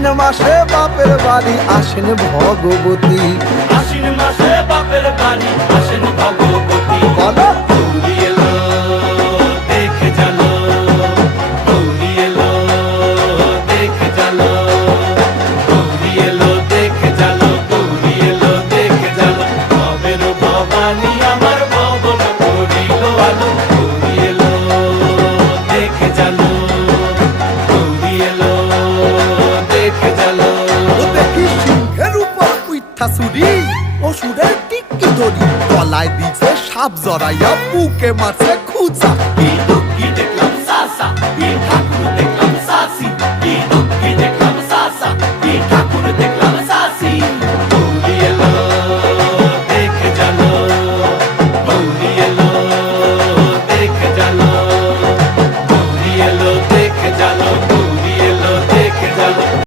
আশ্বিন মাসে বাপের বাড়ি আসেন ভগবতী। আশ্বিন মাসে বাপের বাড়ি আসেন ভগবতী। বলো গৌরী এলো দেখে জানো, গৌরী এলো দেখে জানো, গৌরী এলো দেখে জানো, গৌরী এলো দেখে জানো। ভবের ভবানী আমার ভবন করিল আলো। গৌরী এলো দেখে জানো, গৌরী এলো দেখে জানো। ও দেখি সিংহের উপর উইঠা চুরি, অসুরের টিকি ধরি গলায় দিছে সাপ জড়াইয়া বুকে মারছে খুঁচা। কিন্তু